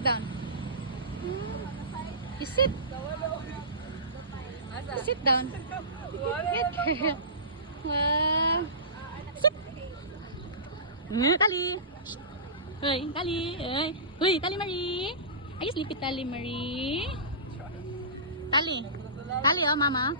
sit down. You sit. You sit down. Good girl. Wow. Sit. Tali. Hey, Tali. Hey. Uy, Tali Marie. Are you sleepy, Tali Marie? Tali. Tali, oh, mama.